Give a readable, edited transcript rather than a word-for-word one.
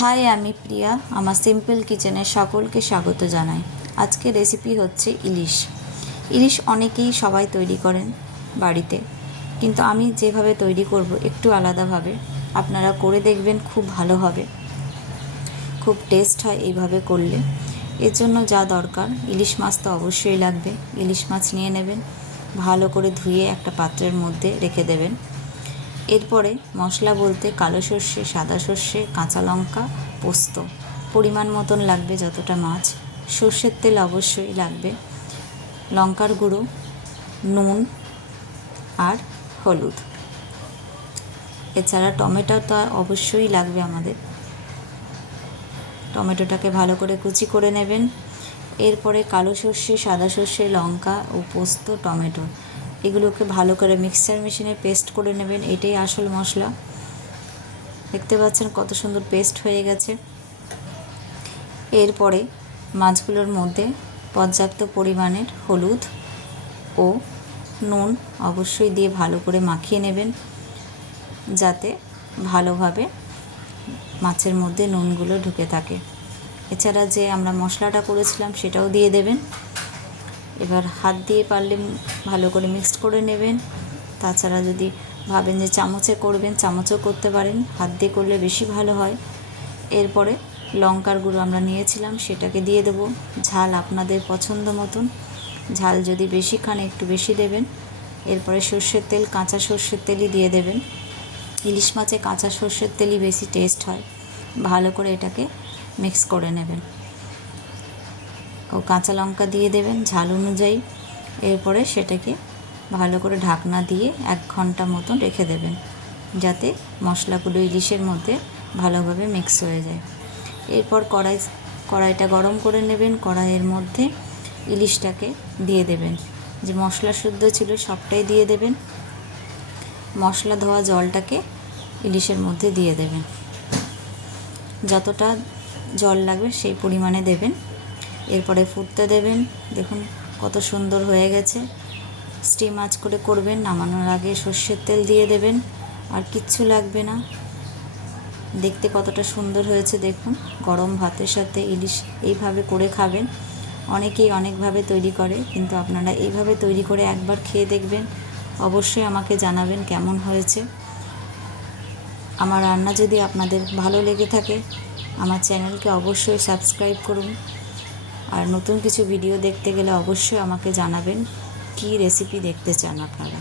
High, আমি প্রিয়া। আমার simple কিচেনে সকলকে স্বাগত জানাই। আজকে রেসিপি হচ্ছে ইলিশ। ইলিশ অনেকেই সবাই তৈরি করেন বাড়িতে, কিন্তু আমি যেভাবে তৈরি করব একটু আলাদাভাবে। আপনারা করে দেখবেন, খুব ভালো হবে, খুব টেস্ট হয় এইভাবে করলে। এর জন্য যা দরকার, ইলিশ মাছ তো অবশ্যই লাগবে। ইলিশ মাছ নিয়ে নেবেন, ভালো করে ধুয়ে একটা পাত্রের মধ্যে রেখে দেবেন। এরপরে মশলা বলতে কালো সর্ষে, সাদা সর্ষে, কাঁচা লঙ্কা, পোস্ত পরিমাণ মতন লাগবে যতটা মাছ। সর্ষের তেল অবশ্যই লাগবে, লঙ্কার গুঁড়ো, নুন আর হলুদ। এছাড়া টমেটো তো অবশ্যই লাগবে আমাদের। টমেটোটাকে ভালো করে কুচি করে নেবেন। এরপরে কালো সর্ষে, সাদা সর্ষে, লঙ্কা ও পোস্ত, টমেটো এগুলোকে ভালো করে মিক্সচার মেশিনে পেস্ট করে নেবেন। এটাই আসল মশলা। দেখতে পাচ্ছেন কত সুন্দর পেস্ট হয়ে গেছে। এরপরে মাছগুলোর মধ্যে পর্যাপ্ত পরিমাণের হলুদ ও নুন অবশ্যই দিয়ে ভালো করে মাখিয়ে নেবেন, যাতে ভালোভাবে মাছের মধ্যে নুনগুলো ঢুকে থাকে। এছাড়া যে আমরা মশলাটা করেছিলাম সেটাও দিয়ে দেবেন। এবার হাত দিয়ে পারলে ভালো করে মিক্সড করে নেবেন। তাছাড়া যদি ভাবেন যে চামচে করবেন, চামচও করতে পারেন, হাত দিয়ে করলে বেশি ভালো হয়। এরপরে লঙ্কার গুঁড়ো আমরা নিয়েছিলাম সেটাকে দিয়ে দেবো। ঝাল আপনাদের পছন্দ মতন, ঝাল যদি বেশি খান একটু বেশি দেবেন। এরপরে সর্ষের তেল, কাঁচা সর্ষের তেলই দিয়ে দেবেন। ইলিশ মাছে কাঁচা সর্ষের তেলই বেশি টেস্ট হয়। ভালো করে এটাকে মিক্স করে নেবেন ও কাঁচা লঙ্কা দিয়ে দেবেন ঝাল অনুযায়ী। এরপরে সেটাকে ভালো করে ঢাকনা দিয়ে 1 ঘন্টা মতন রেখে দেবেন, যাতে মশলাগুলো ইলিশের মধ্যে ভালোভাবে মিক্স হয়ে যায়। এরপর কড়াইটা গরম করে নেবেন। কড়াইয়ের মধ্যে ইলিশটাকে দিয়ে দেবেন। যে মশলা শুদ্ধ ছিল সবটাই দিয়ে দেবেন। মশলা ধোয়া জলটাকে ইলিশের মধ্যে দিয়ে দেবেন। যতটা জল লাগবে সেই পরিমাণে দেবেন। এরপরে ফুটতে দেবেন। দেখুন কত সুন্দর হয়ে গেছে। স্টিম আঁচ করে করবেন। নামানোর আগে সর্ষের তেল দিয়ে দেবেন, আর কিচ্ছু লাগবে না। দেখতে কতটা সুন্দর হয়েছে দেখুন। গরম ভাতের সাথে ইলিশ এইভাবে করে খাবেন। অনেকেই অনেকভাবে তৈরি করে, কিন্তু আপনারা এইভাবে তৈরি করে একবার খেয়ে দেখবেন। অবশ্যই আমাকে জানাবেন কেমন হয়েছে। আমার রান্না যদি আপনাদের ভালো লেগে থাকে, আমার চ্যানেলকে অবশ্যই সাবস্ক্রাইব করুন। আর নতুন কিছু ভিডিও দেখতে গেলে অবশ্যই আমাকে জানাবেন কী রেসিপি দেখতে চান আপনারা।